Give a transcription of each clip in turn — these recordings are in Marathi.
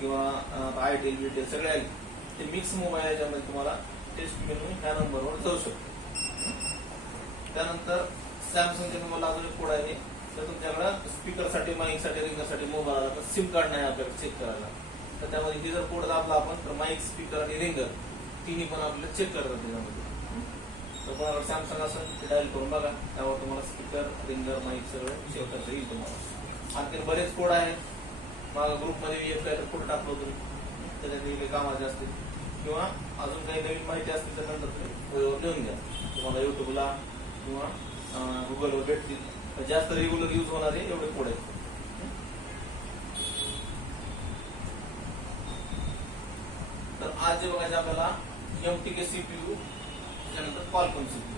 किंवा आयटेल बीटेल सगळे आले ते मिक्स मोबाईल याच्यामध्ये तुम्हाला टेस्ट मेनू ह्या नंबरवर जाऊ शकतो. त्यानंतर सॅमसंगच्या मोबाईल अजून एक कोड आहे, तर तुमच्याकडे स्पीकरसाठी माईकसाठी रिंगरसाठी मोबाईल आला तर सिम कार्ड नाही आपल्याला चेक करायला, तर त्यामध्ये ही जर कोड दाबला आपण तर माईक स्पीकर आणि रिंगर तिन्ही पण आपल्याला चेक करतात त्याच्यामध्ये. तर कोणाकडे सॅमसंग असेल ते डायल करून बघा, त्यावर तुम्हाला स्पीकर रिंगर माईक सगळं चेक करता येईल तुम्हाला. आणखी बरेच कोड आहेत, माझ्या ग्रुपमध्ये एक काय कोड टाकलो तुम्ही त्याच्यात कामाचे असतील किंवा अजून काही नवीन माहिती असतील तर नंतर तुम्ही लिहून घ्या, तुम्हाला युट्यूबला किंवा गुगलवर भेटतील. जास्त रेग्युलर यूज होणारे एवढे कोड आहेत. तर आज जे बघायचे आपल्याला MTK CPU, त्याच्यानंतर क्वालकॉम CPU.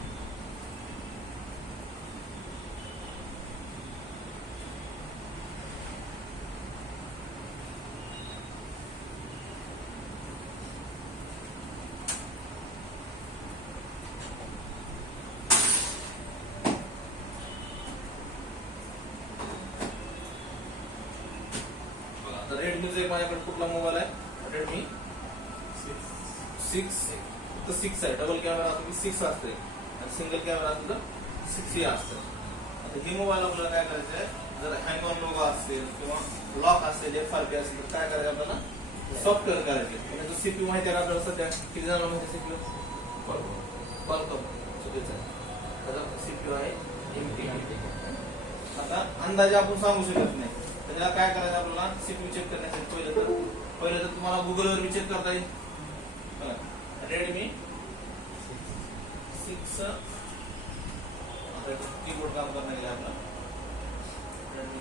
रेडमीचा एक माझ्याकडे कुठला मोबाईल आहे, रेडमी 6 तर 6 आहे. डबल कॅमेरा असतो की 6 असते आणि सिंगल कॅमेरा असतो तर 6 ही असतं. आता ही मोबाईल आपल्याला काय करायचं आहे, जर हँग ऑन लोगो असेल किंवा लॉक असेल FRP असेल तर काय करायचं आपल्याला सॉफ्टवेअर करायचे. म्हणजे CPU माहिती आहे आपल्याला सध्या किती जणांना माहिती CPU क्वालकॉम चुकीचं आहे, त्याचा CPU आहे MTK. आता अंदाजे आपण सांगू शकत नाही, त्याला काय करायचं आपल्याला CPU चेक करण्यासाठी पहिलं तर तुम्हाला गुगलवर चेक करता येईल. रेडमी 6 कीबोर्ड काम करने के लिए आपला रेडमी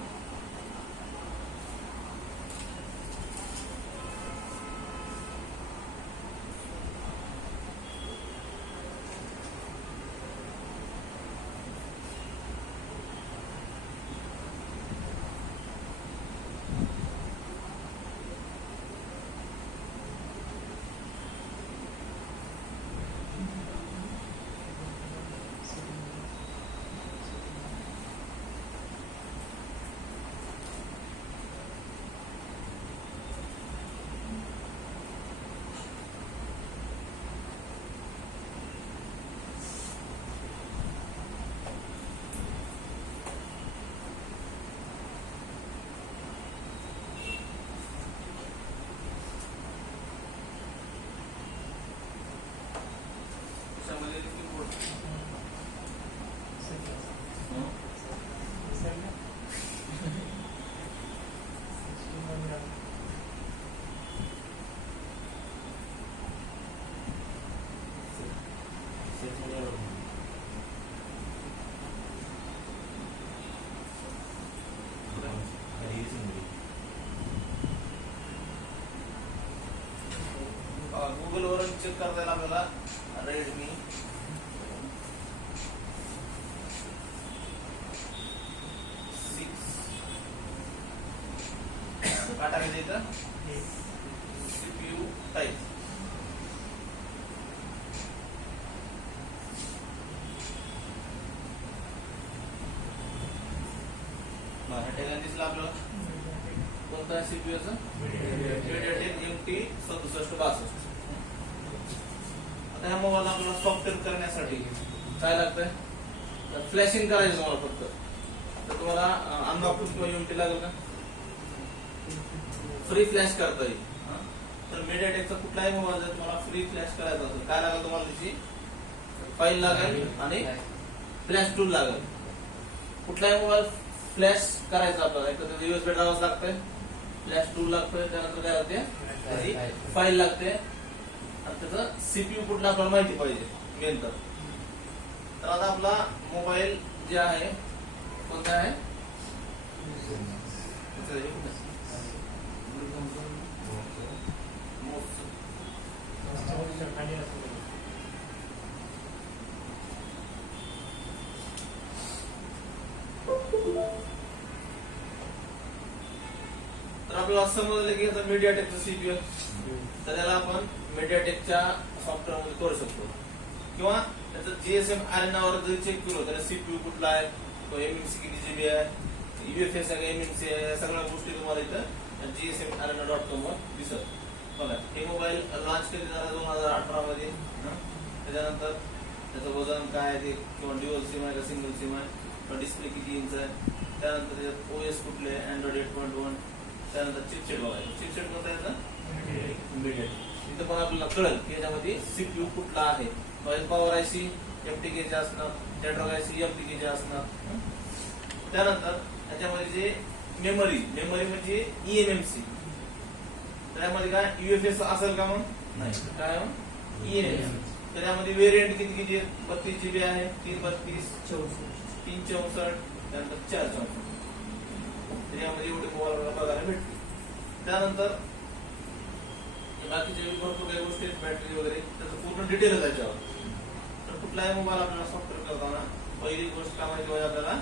गुगल वर चेक करता येईल आपल्याला रेडमी काय टाकायचं इथं CPU टाईप दिसला आपल्याला कोणता CPU चा MediaTek MT6762. आता ह्या मोबाईल आपल्याला सॉफ्टवेअर करण्यासाठी काय लागतंय, फ्लॅशिंग करायचं तुम्हाला फक्त. तर तुम्हाला अनबॉक्सिंग किंवा युनिटी लागेल का, फ्री फ्लॅश करता येईल. तर मीडियाटेकचा कुठलाही मोबाईल जर तुम्हाला फ्री फ्लॅश करायचा असेल काय लागेल तुम्हाला, त्याची फाईल लागेल आणि फ्लॅश टूल लागेल. कुठलाही मोबाईल फ्लॅश करायचा आपल्याला एक तर USB ड्राइव्ह लागतंय, फ्लॅश टूल लागतोय, त्यानंतर काय होते त्याची फाईल लागते आणि त्याचं CPU कुठला आपल्याला माहिती पाहिजे मेन. तर आता आपला मोबाईल जे आहे कोणता आहे, तर आपल्याला समजलं की याचा मीडियाटेकचा CPU तर त्याला आपण मीडियाटेकच्या सॉफ्टवेअर मध्ये करू शकतो किंवा त्याचं GSM अरेनावर जरी चेक केलं तर CPU कुठला आहे, तो MMC किती GB आहे, UFS आहे का MMC आहे, सगळ्या गोष्टी तुम्हाला इथं gsmarena.com वर दिसत. बघा हे मोबाईल लॉन्च कधी झाला 2018 मध्ये. त्याच्यानंतर त्याचं वजन काय आहे ते, किंवा ड्युअल सिम आहे का सिंगल सिम आहे, किंवा डिस्प्ले किती इंच आहे, त्यानंतर त्याच्यात ओएस कुठले, अँड्रॉइड 8.1, त्यानंतर चिपसेट बघायचं. चिपसेट कोणता आहे, इथं पण आपल्याला कळेल की याच्यामध्ये सीपीयू कुठला आहे. पॉवर आयसी एफटीके चे असणार, टेट्रा आयसी एफटीके चे असणार. त्यानंतर त्याच्यामध्ये जे मेमरी म्हणजे ईएमएमसी, त्यामध्ये काय यूएफएस असेल का मग नाही, काय ईएमएमसी. त्याच्यामध्ये व्हेरियंट किती किती आहेत, 32 GB आहे, 332, 364, त्यानंतर 464. त्याच्यामध्ये एवढे मोबाईल बघायला भेटते. त्यानंतर बाकीचे भरपूर काही गोष्टी आहेत, बॅटरी वगैरे, त्याचं पूर्ण डिटेल आहे त्याच्यावर. तर कुठलाही मोबाईल आपल्याला सॉफ्टवेअर करताना पहिली गोष्ट काय माहिती पाहिजे आपल्याला,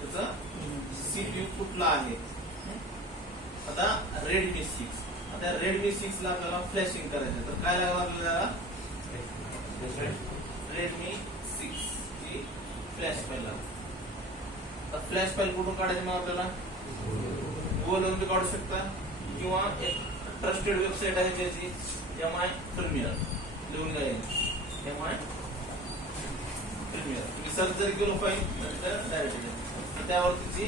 त्याचा सीपीयू कुठला आहे. आता रेडमी 6, आता रेडमी 6 ला आपल्याला फ्लॅशिंग करायचं, तर काय लागलं आपल्याला, रेडमी 6 ची फ्लॅश फाईल लागते. तर फ्लॅश फाईल कुठून काढायची मग आपल्याला, गुगलवरून बी काढू शकता, किंवा एक ट्रस्टेड वेबसाईट आहे त्याची MI प्रीमियर, लिहून घ्यायची MI प्रीमियर. तुम्ही सर्च जर केलं फाईल तर डायरेक्ट त्यावर तिची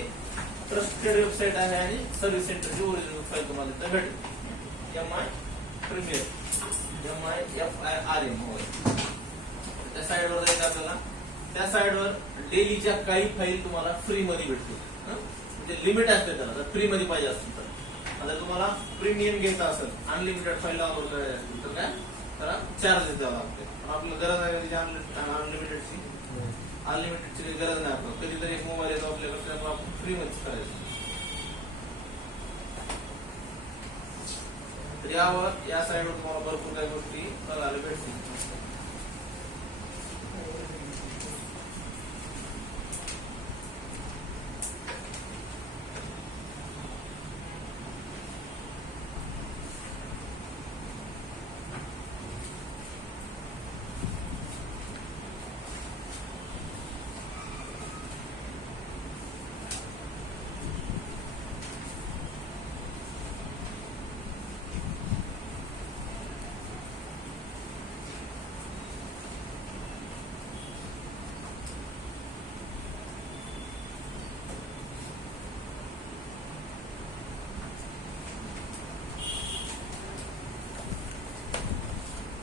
ट्रस्टेड वेबसाईट आहे आणि सर्व्हिस सेंटरची ओरिजिनल फाईल तुम्हाला तिथं भेटेल. MI premier, MIFIRM. त्या साईडवर जायचं आपल्याला. त्या साईडवर डेलीच्या काही फाईल तुम्हाला फ्री मध्ये भेटतील. म्हणजे लिमिट असते त्याला, जर फ्री मध्ये पाहिजे असेल तर. जर तुम्हाला प्रीमियम घ्यायचा असेल, अनलिमिटेड फाईल डाउनलोड करायची असेल तर काय त्याला चार्जेस द्यावा लागते. आपल्याला गरज आहे अनलिमिटेडची, अनलिमिटेडची काही गरज नाही. आपल्याला कधीतरी एक मोबाईल येतो आपल्याकडे, त्यामुळे आपण फ्री मध्ये करायचं. तर या साईडवर तुम्हाला भरपूर काही गोष्टी बघायला भेटतील.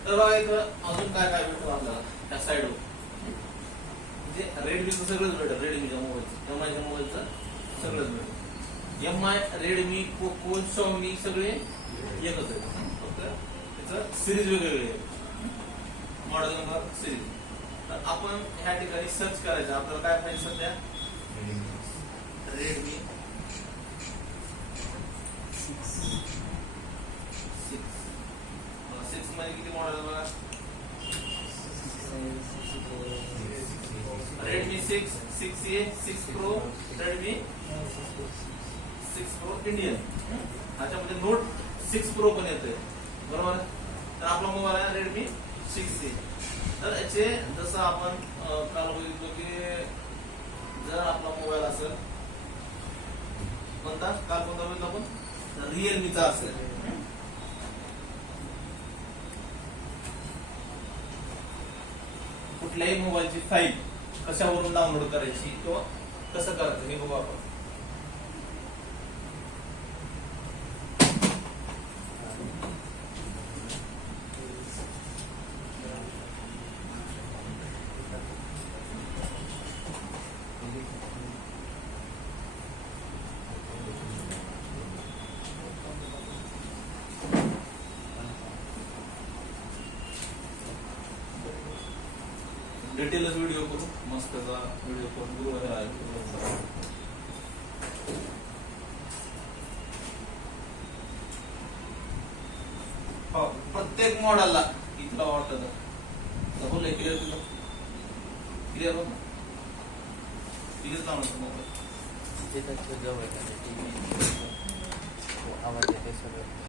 तर बघा इथं अजून काय काय भेटतो आपल्याला त्या साईडवर. म्हणजे रेडमीचं सगळंच भेटेल, रेडमीच्या मोबाईलचं, एमआयच्या मोबाईलचं सगळंच भेटेल. MI, रेडमी, पोको, शॉमी सगळे एकच आहेत, फक्त त्याचं सिरीज वेगवेगळे आहे, मॉडेल नंबर सिरीज. तर आपण ह्या ठिकाणी सर्च करायचं. आपल्याला काय पाहिजे सध्या, रेडमी 6 मध्ये किती मॉडेल बघा, Redmi 6, 6A, 6 pro, Redmi 6 pro Indian. ह्याच्यामध्ये नोट 6 प्रो पण येतोय, बरोबर. तर आपला मोबाईल आहे रेडमी 6A. तर याचे जसं आपण काल बघितलं की जर आपला मोबाईल असेल कोणता, काल कोणता बघितलं आपण, रिअलमीचा असेल, कुठल्याही मोबाईलची फाईल कशावरून डाउनलोड करायची किंवा कसं करायचं हे बघू आपण. डिटेलच व्हिडिओ करू, मस्त व्हिडिओ करून प्रत्येक मॉडेलला इथला वाटत बोलले क्लिअर तुला क्लिअर हो ना, क्लिअर लावणार मोबाईल जवळ आवाज येते सगळं.